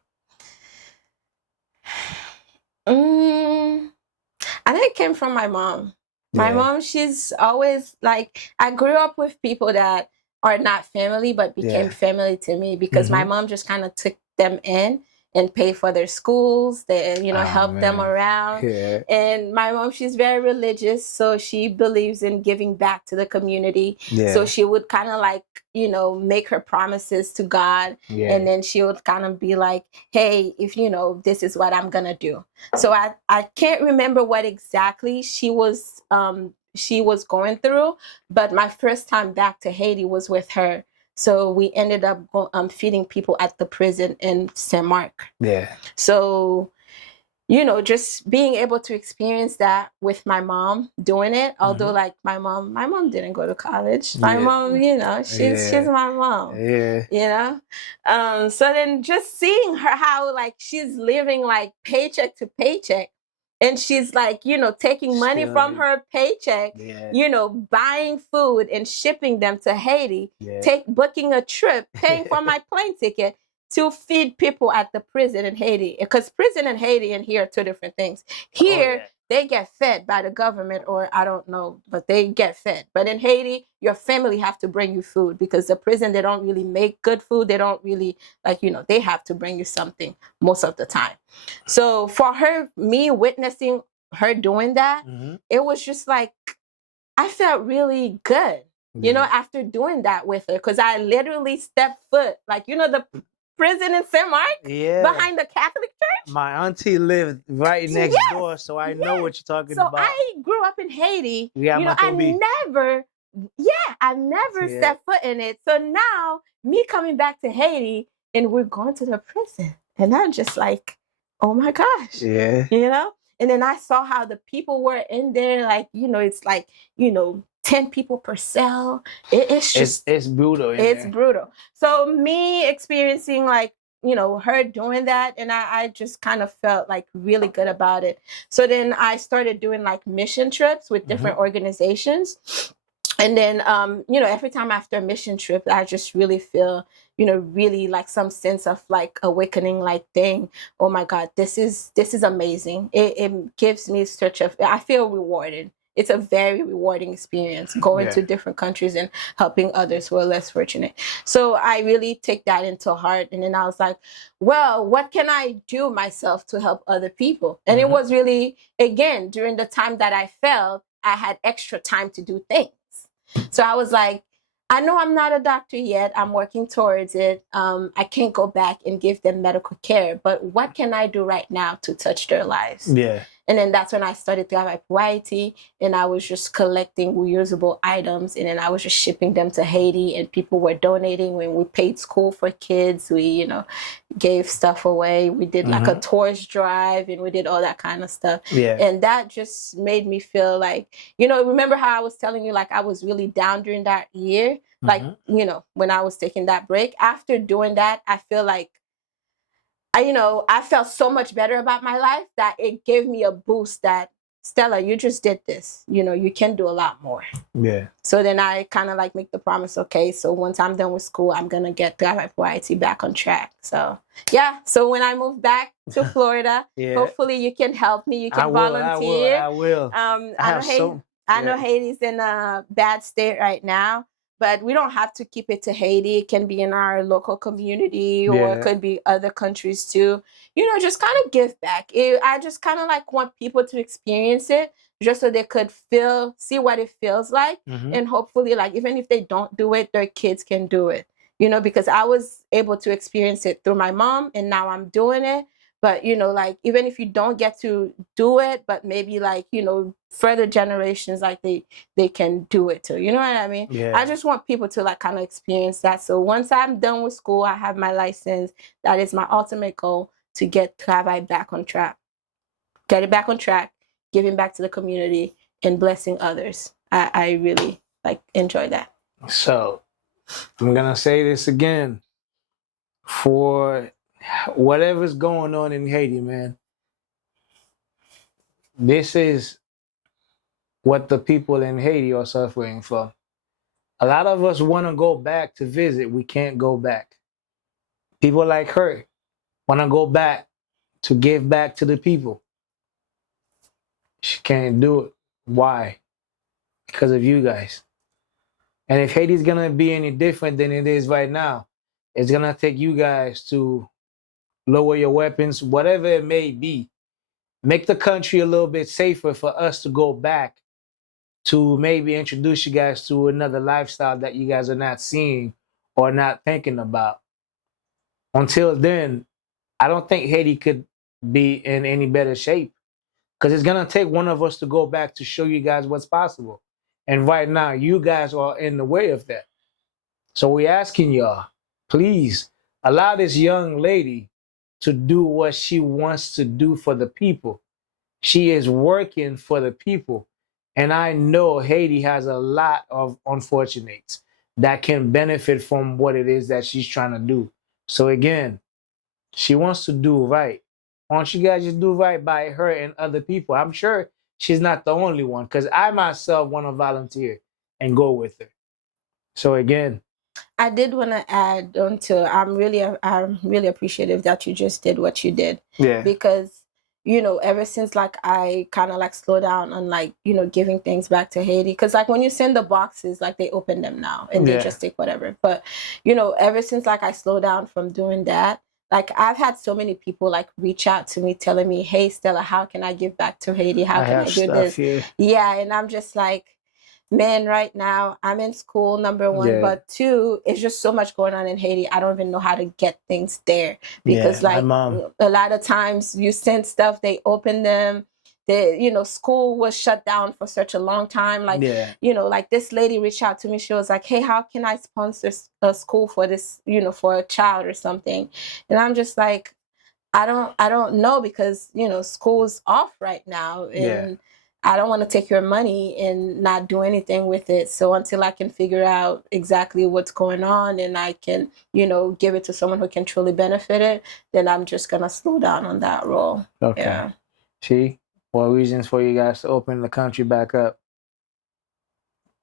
I think it came from my mom. My mom, she's always like, I grew up with people that are not family, but became family to me because my mom just kind of took them in and paid for their schools, they, you know, helped them around. And my mom, she's very religious, so she believes in giving back to the community. So she would kind of like, you know, make her promises to God, and then she would kind of be like, hey, if you know, this is what I'm gonna do. So I can't remember what exactly she was going through, but my first time back to Haiti was with her. So we ended up feeding people at the prison in Saint Mark. So, you know, just being able to experience that with my mom doing it, although like my mom didn't go to college. My mom, you know, she's my mom. You know? So then just seeing her, how like she's living like paycheck to paycheck. And she's like, you know, taking money from her paycheck, you know, buying food and shipping them to Haiti, booking a trip, paying for my plane ticket to feed people at the prison in Haiti. Because prison in Haiti and here are two different things. Here, they get fed by the government, or I don't know, but they get fed. But in Haiti, your family have to bring you food because the prison, they don't really make good food. They don't really, like, you know, they have to bring you something most of the time. So for her, me witnessing her doing that, it was just like, I felt really good, you know, after doing that with her. Because I literally stepped foot, like, you know, the prison in Saint Mark behind the Catholic church. My auntie lived right next door, so I know what you're talking about. So I grew up in Haiti. You know, I never stepped foot in it. So now me coming back to Haiti and we're going to the prison, and I'm just like, oh my gosh, you know. And then I saw how the people were in there, like, you know, it's like, you know, 10 people per cell. It's just it's brutal. It's brutal. So me experiencing like, you know, her doing that, and I just kind of felt like really good about it. So then I started doing like mission trips with different organizations. And then, you know, every time after a mission trip, I just really feel, you know, really like some sense of like awakening, like, dang, oh my God, this is amazing. It gives me I feel rewarded. It's a very rewarding experience going to different countries and helping others who are less fortunate. So I really take that into heart. And then I was like, well, what can I do myself to help other people? And it was really, again, during the time that I felt, I had extra time to do things. So I was like, I know I'm not a doctor yet. I'm working towards it. I can't go back and give them medical care, but what can I do right now to touch their lives? Yeah. And then that's when I started to have a variety, and I was just collecting reusable items, and then I was just shipping them to Haiti, and people were donating. When we paid school for kids, we, you know, gave stuff away. We did like a tours drive, and we did all that kind of stuff. Yeah. And that just made me feel like, you know, remember how I was telling you, like, I was really down during that year? Like, you know, when I was taking that break, after doing that, I feel like I felt so much better about my life that it gave me a boost that, Stella, you just did this. You know, you can do a lot more. Yeah. So then I kind of like make the promise, okay, so once I'm done with school, I'm going to get Thrive Variety back on track. So, yeah. So when I move back to Florida, hopefully you can help me. You can volunteer. I will. I know Haiti's in a bad state right now, but we don't have to keep it to Haiti. It can be in our local community, or it could be other countries too. You know, just kind of give back. I just kind of like want people to experience it, just so they could see what it feels like. And hopefully, like, even if they don't do it, their kids can do it. You know, because I was able to experience it through my mom, and now I'm doing it. But, you know, like, even if you don't get to do it, but maybe, like, you know, further generations, like, they can do it too. You know what I mean? Yeah. I just want people to, like, kind of experience that. So once I'm done with school, I have my license. That is my ultimate goal, to get Travail back on track. Get it back on track, giving back to the community, and blessing others. I really, like, enjoy that. So I'm going to say this again. For whatever's going on in Haiti, man, this is what the people in Haiti are suffering from. A lot of us want to go back to visit. We can't go back. People like her want to go back to give back to the people. She can't do it. Why? Because of you guys. And if Haiti's going to be any different than it is right now, it's going to take you guys to lower your weapons, whatever it may be. Make the country a little bit safer for us to go back to maybe introduce you guys to another lifestyle that you guys are not seeing or not thinking about. Until then, I don't think Haiti could be in any better shape, because it's going to take one of us to go back to show you guys what's possible. And right now, you guys are in the way of that. So we're asking y'all, please allow this young lady to do what she wants to do for the people. She is working for the people. And I know Haiti has a lot of unfortunates that can benefit from what it is that she's trying to do. So again, she wants to do right. Why don't you guys just do right by her and other people? I'm sure she's not the only one, because I myself want to volunteer and go with her. So again, I did want to add on to, I'm really appreciative that you just did what you did. Yeah. Because, you know, ever since, like, I kind of like slow down on, like, you know, giving things back to Haiti. Because, like, when you send the boxes, like, they open them now and they just take whatever. But, you know, ever since, like, I slowed down from doing that, like, I've had so many people, like, reach out to me telling me, hey, Stella, how can I give back to Haiti? How can I do this? Here. Yeah. And I'm just like, man, right now I'm in school, number one, but two, it's just so much going on in Haiti. I don't even know how to get things there, because like a lot of times you send stuff, they open them. You know, school was shut down for such a long time. Like, you know, like this lady reached out to me. She was like, hey, how can I sponsor a school for this, you know, for a child or something? And I'm just like, I don't know, because, you know, school's off right now, and I don't want to take your money and not do anything with it. So until I can figure out exactly what's going on and I can, you know, give it to someone who can truly benefit it, then I'm just going to slow down on that role. Okay. Yeah. See, more reasons for you guys to open the country back up.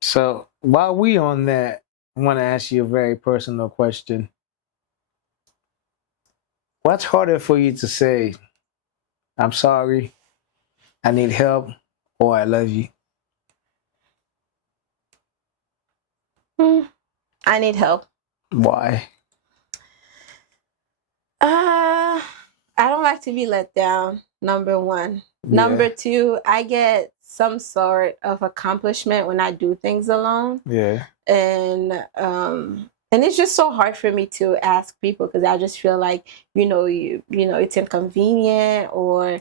So while we on that, I want to ask you a very personal question. What's harder for you to say, I'm sorry, I need help, or I love you? I need help. Why? I don't like to be let down, number one. Number two, I get some sort of accomplishment when I do things alone. Yeah. And it's just so hard for me to ask people because I just feel like, it's inconvenient, or,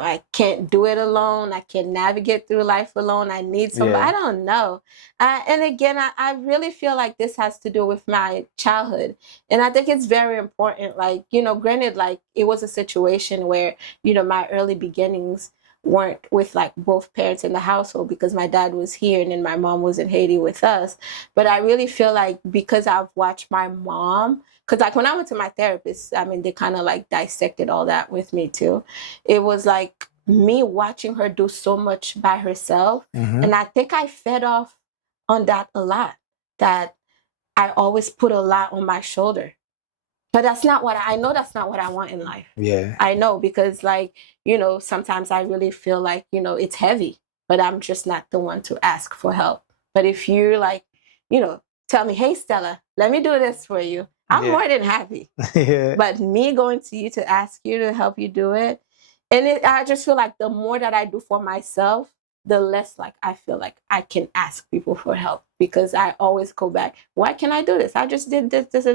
I can't do it alone. I can't navigate through life alone. I need somebody. I don't know. And again, I really feel like this has to do with my childhood. And I think it's very important. Like, granted, like it was a situation where, my early beginnings weren't with like both parents in the household because my dad was here and then my mom was in Haiti with us. But I really feel like because I've watched my mom, because like when I went to my therapist, I mean, they kind of like dissected all that with me too. It was like me watching her do so much by herself. And I think I fed off on that a lot, that I always put a lot on my shoulder. But that's not what I know. That's not what I want in life. Yeah. I know, because like, sometimes I really feel like, it's heavy, but I'm just not the one to ask for help. But if you're like, tell me, hey, Stella, let me do this for you, I'm more than happy. Yeah. But me going to you to ask you to help you do it. And I just feel like the more that I do for myself, the less like I feel like I can ask people for help, because I always go back. Why can't I do this? I just did this.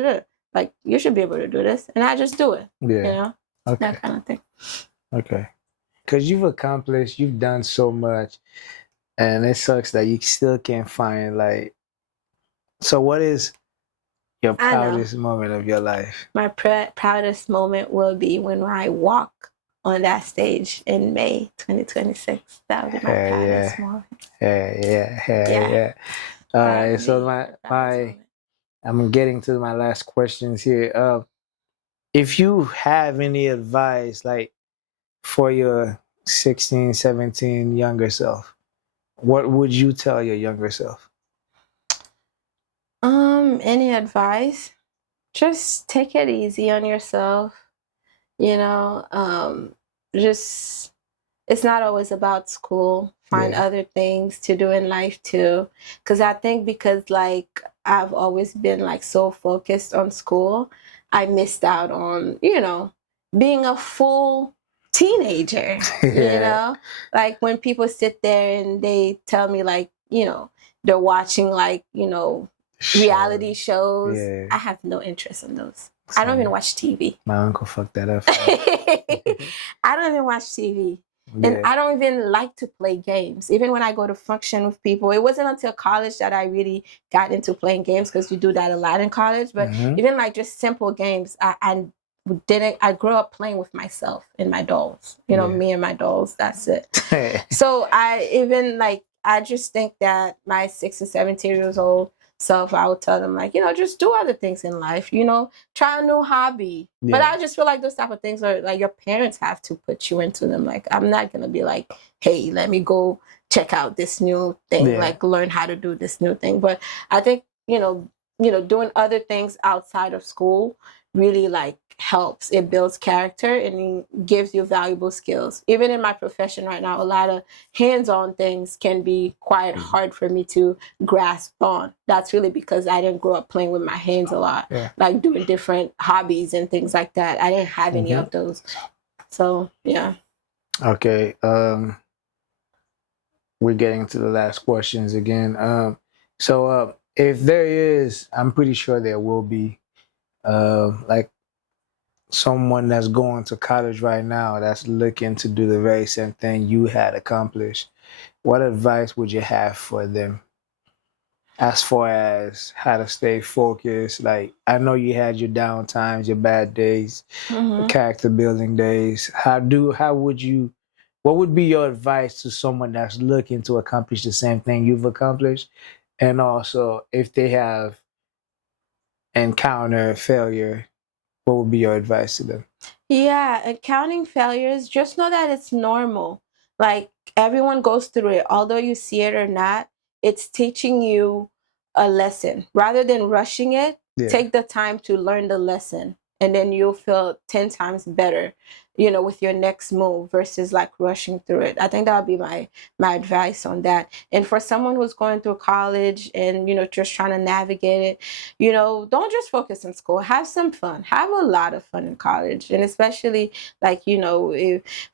Like, you should be able to do this. And I just do it. Yeah. Okay. That kind of thing. Okay. Because you've done so much, and it sucks that you still can't find, like, so what is your proudest moment of your life? My proudest moment will be when I walk on that stage in May 2026. That would be my proudest moment. Yeah. All right. So I'm getting to my last questions here. If you have any advice, like for your 16, 17 younger self, what would you tell your younger self? Any advice? Just take it easy on yourself. Just, it's not always about school. Find other things to do in life too. Because I think because like I've always been like so focused on school, I missed out on, being a full teenager. Like when people sit there and they tell me like, they're watching like, reality shows. Yeah. I have no interest in those. Same. I don't even watch TV. My uncle fucked that up. I don't even watch TV. Yeah. And I don't even like to play games. Even when I go to function with people, it wasn't until college that I really got into playing games, because you do that a lot in college. But even like just simple games, I grew up playing with myself and my dolls. Me and my dolls, that's it. So I just think that my 6 and 17 years old self, I would tell them like, just do other things in life, try a new hobby. Yeah. But I just feel like those type of things are like your parents have to put you into them. Like, I'm not going to be like, hey, let me go check out this new thing, like learn how to do this new thing. But I think, doing other things outside of school really like helps. It builds character and it gives you valuable skills. Even in my profession right now, a lot of hands-on things can be quite hard for me to grasp on. That's really because I didn't grow up playing with my hands a lot, like doing different hobbies and things like that. I didn't have any of those. So, yeah. Okay. We're getting to the last questions again. So if there is, I'm pretty sure there will be, like someone that's going to college right now that's looking to do the very same thing you had accomplished, what advice would you have for them as far as how to stay focused? Like, I know you had your down times, your bad days, character building days. What would be your advice to someone that's looking to accomplish the same thing you've accomplished? And also, if they have encountered failure, what would be your advice to them? Yeah, accounting failures, just know that it's normal. Like, everyone goes through it. Although you see it or not, it's teaching you a lesson. Rather than rushing it, take the time to learn the lesson and then you'll feel 10 times better, with your next move versus like rushing through it. I think that would be my advice on that. And for someone who's going through college and, just trying to navigate it, don't just focus on school. Have some fun. Have a lot of fun in college. And especially like,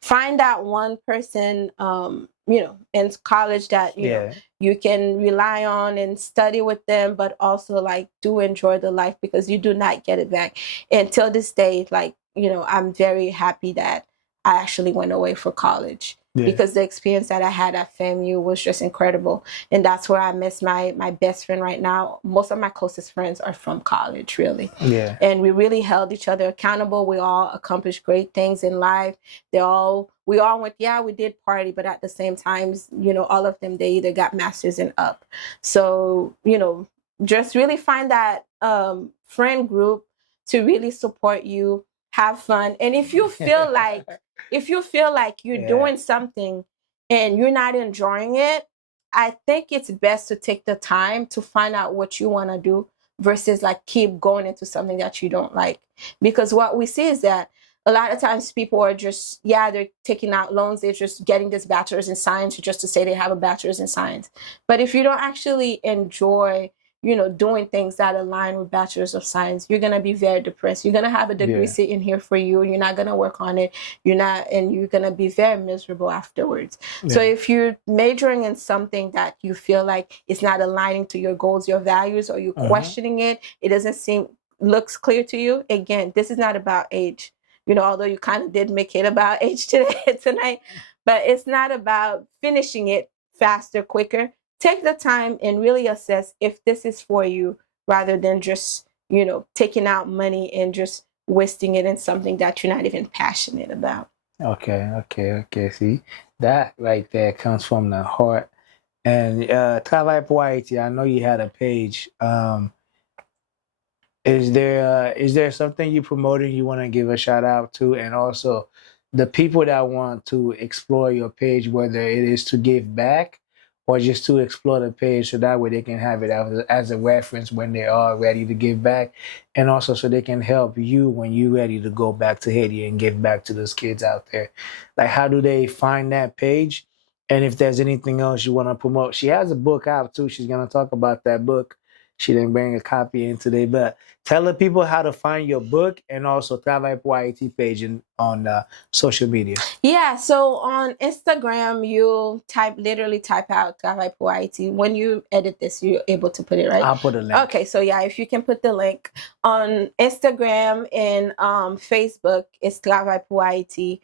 find out one person, in college that, you can rely on and study with them, but also like do enjoy the life, because you do not get it back. Until this day, like, I'm very happy that I actually went away for college, because the experience that I had at FAMU was just incredible. And that's where I miss my best friend right now. Most of my closest friends are from college, really. Yeah. And we really held each other accountable. We all accomplished great things in life. We all went, we did party, but at the same time, all of them, they either got masters and up. So, just really find that friend group to really support you. Have fun. And if you feel like you're doing something and you're not enjoying it, I think it's best to take the time to find out what you want to do versus like keep going into something that you don't like. Because what we see is that a lot of times people are just, they're taking out loans. They're just getting this bachelor's in science just to say they have a bachelor's in science. But if you don't actually enjoy doing things that align with bachelor's of science, you're going to be very depressed. You're going to have a degree sitting here for you. You're not going to work on it. And you're going to be very miserable afterwards. Yeah. So if you're majoring in something that you feel like it's not aligning to your goals, your values, or you're questioning it, it doesn't looks clear to you. Again, this is not about age. Although you kind of did make it about age tonight, but it's not about finishing it faster, quicker. Take the time and really assess if this is for you, rather than just, taking out money and just wasting it in something that you're not even passionate about. Okay. See, that right there comes from the heart. And Travail pour Haïti, I know you had a page. Is there something you promoting you want to give a shout out to? And also the people that want to explore your page, whether it is to give back or just to explore the page, so that way they can have it as a reference when they are ready to give back, and also so they can help you when you're ready to go back to Haiti and give back to those kids out there. Like, how do they find that page? And if there's anything else you want to promote, she has a book out too. She's going to talk about that book. She didn't bring a copy in today, but tell the people how to find your book and also Travail pour Haïti page on social media. Yeah, so on Instagram, you'll literally type out Travail pour Haïti. When you edit this, you're able to put it, right? I'll put a link. Okay, so if you can put the link on Instagram and Facebook, it's Travail pour Haïti.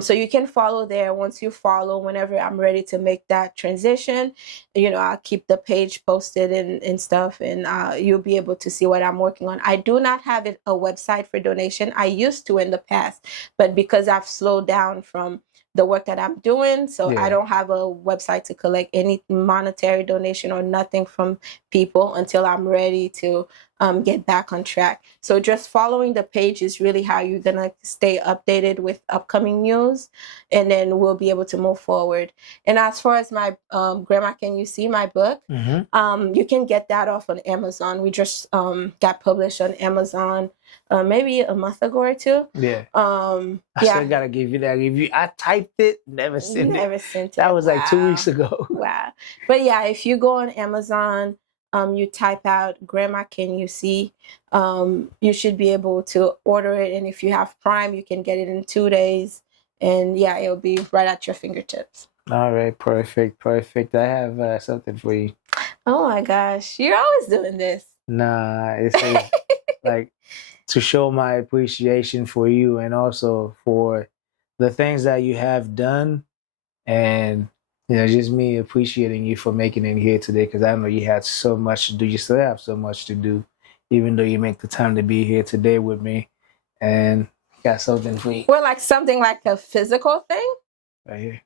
So you can follow there. Once you follow, whenever I'm ready to make that transition, I'll keep the page posted and stuff, and you'll be able to see what I'm working on. I do not have a website for donation. I used to in the past, but because I've slowed down from the work that I'm doing, so I don't have a website to collect any monetary donation or nothing from people until I'm ready to get back on track. So just following the page is really how you're gonna stay updated with upcoming news, and then we'll be able to move forward. And as far as my Grandma Can You See, my book, you can get that off on Amazon. We just got published on Amazon maybe a month ago or two. I still gotta give you that review. I typed it, never sent it. That was like 2 weeks ago. Wow. But if you go on Amazon, you type out Grandma Can You See, you should be able to order it. And if you have Prime, you can get it in 2 days. And it'll be right at your fingertips. All right, perfect. I have something for you. Oh my gosh, you're always doing this. Nah, it's like to show my appreciation for you, and also for the things that you have done, and just me appreciating you for making it here today, because I know you had so much to do. You still have so much to do, even though you make the time to be here today with me. And got something for you. Well, like something like a physical thing? Right here.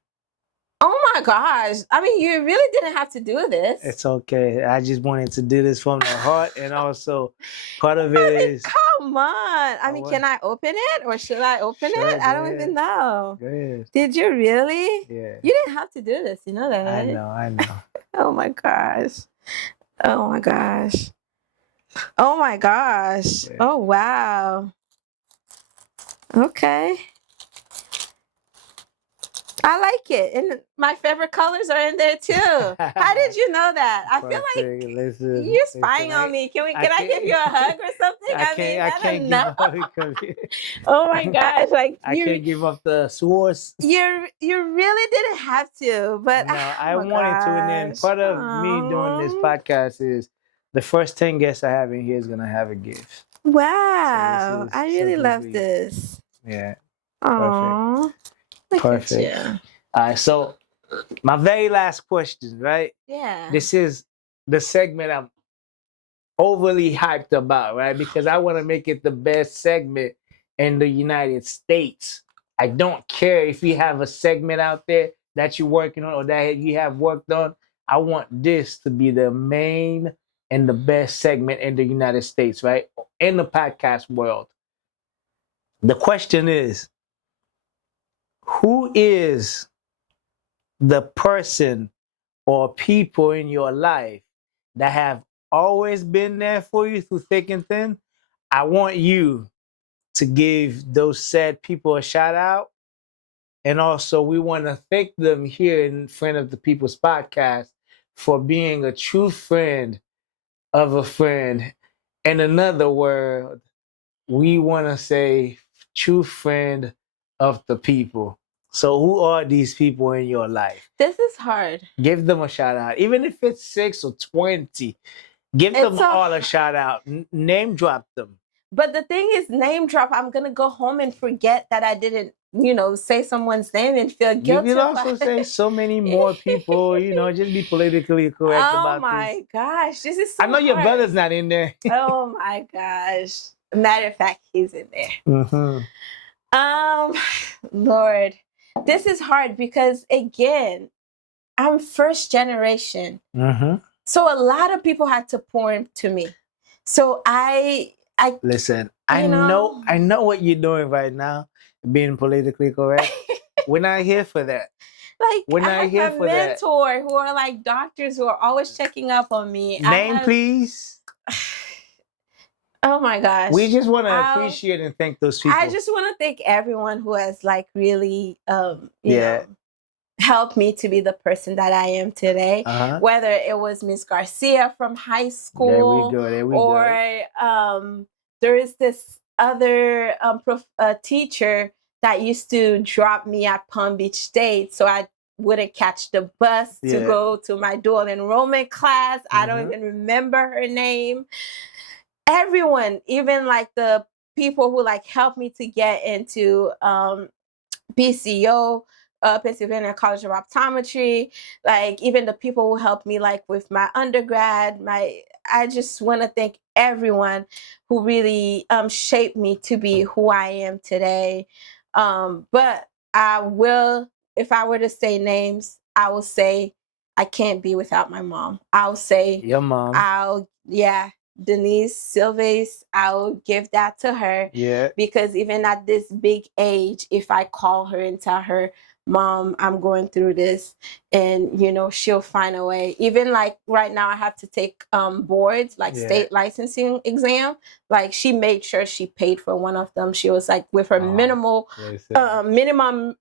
Oh my gosh. I mean, you really didn't have to do this. It's okay. I just wanted to do this from the heart, and also part of it is... Come on. I mean, can I open it, or should I open it? I don't even know. Good. Did you really? Yeah. You didn't have to do this. You know that, right? I know. Oh my gosh. Oh my gosh. Yeah. Oh wow. Okay. I like it. And my favorite colors are in there too. How did you know that? I feel like you're spying on me. Can I give you a hug or something? I can't give a hug. Oh my gosh. Like I can't give up the source. You really didn't have to, but no, I wanted to. And then part of me doing this podcast is the first 10 guests I have in here is gonna have a gift. Wow. I really love this. Yeah. Aww. Perfect. All right, so my very last question, right? Yeah. This is the segment I'm overly hyped about, right? Because I want to make it the best segment in the United States. I don't care if you have a segment out there that you're working on or that you have worked on. I want this to be the main and the best segment in the United States, right? In the podcast world. The question is, who is the person or people in your life that have always been there for you through thick and thin? I want you to give those said people a shout out. And also, we want to thank them here in front of the People's Podcast for being a true friend of a friend. In another word, we want to say true friend of the people. So who are these people in your life? This is hard. Give them a shout out. Even if it's 6 or 20, give them all a shout out. Name drop them. But the thing is, name drop, I'm going to go home and forget that I didn't, say someone's name and feel guilty. You could also say so many more people, just be politically correct about this. Oh my gosh. This is so I know your brother's not in there. Oh my gosh. Matter of fact, he's in there. Mm-hmm. Lord, this is hard because, again, I'm first generation. Mm-hmm. So a lot of people had to pour into me. So I listen, I know what you're doing right now, being politically correct. We're not here for that. Like, we're not here for that. I have a mentor who are like doctors who are always checking up on me. Name, please. Oh my gosh. We just want to appreciate and thank those people. I just want to thank everyone who has like really, helped me to be the person that I am today. Uh-huh. Whether it was Miss Garcia from high school, there we go. There is this other teacher that used to drop me at Palm Beach State, so I wouldn't catch the bus to go to my dual enrollment class. Mm-hmm. I don't even remember her name. Everyone, even like the people who like helped me to get into PCO, Pennsylvania College of Optometry, like even the people who helped me like with my undergrad, I just want to thank everyone who really shaped me to be who I am today. But I will, if I were to say names, I will say I can't be without my mom. I'll say your mom. Denise Silves, I'll give that to her. Yeah. Because even at this big age, if I call her and tell her, Mom, I'm going through this, and she'll find a way. Even like right now, I have to take boards, like state licensing exam. Like she made sure she paid for one of them. She was like with her minimum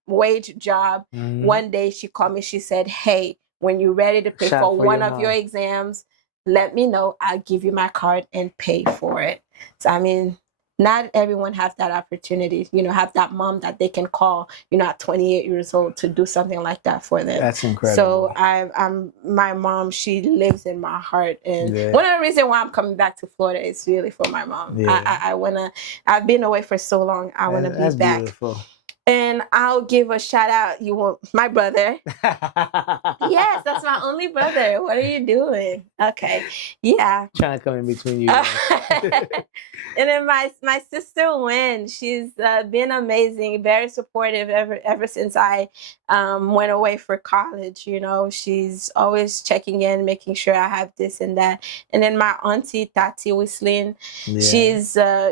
wage job. Mm-hmm. One day she called me. She said, "Hey, when you're ready to pay for one of your exams, let me know. I'll give you my card and pay for it." So I mean, not everyone has that opportunity, have that mom that they can call, at 28 years old to do something like that for them. That's incredible. So I'm my mom, she lives in my heart. And one of the reasons why I'm coming back to Florida is really for my mom. Yeah. I've been away for so long. I want to be back. Beautiful. And I'll give a shout out. My brother. Yes, that's my only brother. What are you doing? Okay. Yeah. Trying to come in between you. And then my sister Wynn, she's been amazing, very supportive ever since I went away for college. She's always checking in, making sure I have this and that. And then my auntie Tati Wislin,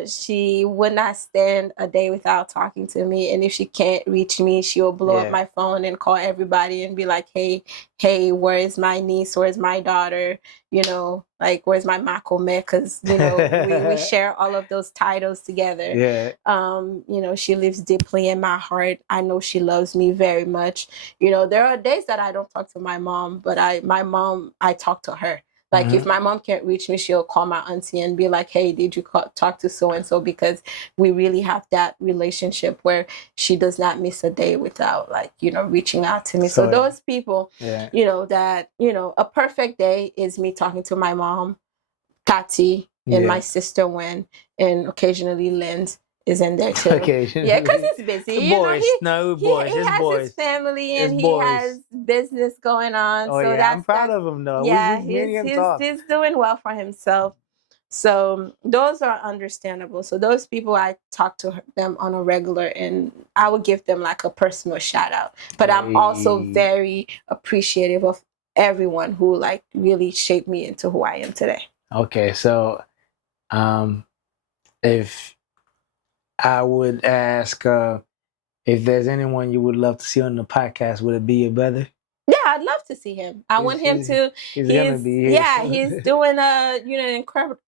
she would not stand a day without talking to me. And if she she can't reach me, she'll blow up my phone and call everybody and be like, hey, where is my niece? Where's my daughter? You know, like, where's my makome? Because, you know, we share all of those titles together. Yeah. You know, she lives deeply in my heart. I know she loves me very much. You know, there are days that I don't talk to my mom, but I talk to her. Like, if my mom can't reach me, she'll call my auntie and be like, hey, did you talk to so-and-so? Because we really have that relationship where she does not miss a day without, like, you know, reaching out to me. So those people, you know, that, you know, a perfect day is me talking to my mom, Kati, and my sister Wen, and occasionally Lens is in there too. Yeah, because he's busy. He has his family and he has business going on. Oh, so I'm proud of him though. Yeah, he's doing well for himself. So those are understandable. So those people, I talk to them on a regular, and I would give them like a personal shout out. But I'm also very appreciative of everyone who like really shaped me into who I am today. Okay, so if I would ask if there's anyone you would love to see on the podcast, would it be your brother? Yeah, I'd love to see him. I want him to. He's doing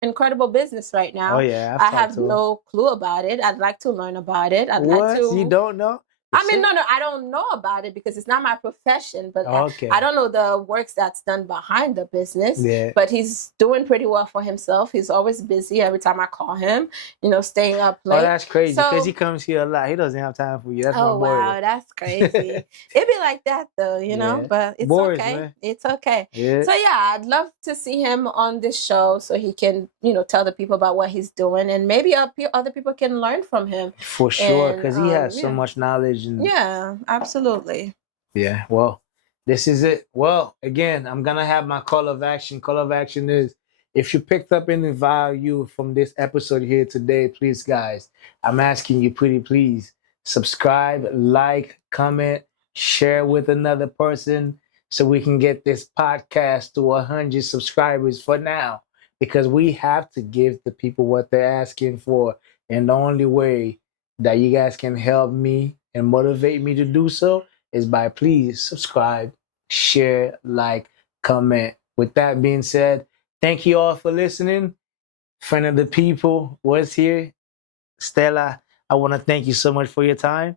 incredible business right now. Oh yeah, I have no clue about it. I'd like to learn about it. You don't know? I mean, no, I don't know about it because it's not my profession, but I don't know the works that's done behind the business. Yeah. But he's doing pretty well for himself. He's always busy every time I call him, you know, staying up late. Oh, that's crazy because he comes here a lot. He doesn't have time for you. That's my boy. Oh, wow, that's crazy. It'd be like that though, you know, but it's okay. Man. It's okay. Yeah. So yeah, I'd love to see him on this show so he can, you know, tell the people about what he's doing, and maybe other people can learn from him. For sure, because he has so much knowledge. Yeah, absolutely. Yeah, well, this is it. Well, again, I'm going to have my call of action. Call of action is, if you picked up any value from this episode here today, please, guys, I'm asking you pretty please, subscribe, like, comment, share with another person so we can get this podcast to 100 subscribers for now, because we have to give the people what they're asking for. And the only way that you guys can help me and motivate me to do so is by please subscribe, share, like, comment. With that being said, thank you all for listening. Friend of the people was here. Stella, I want to thank you so much for your time.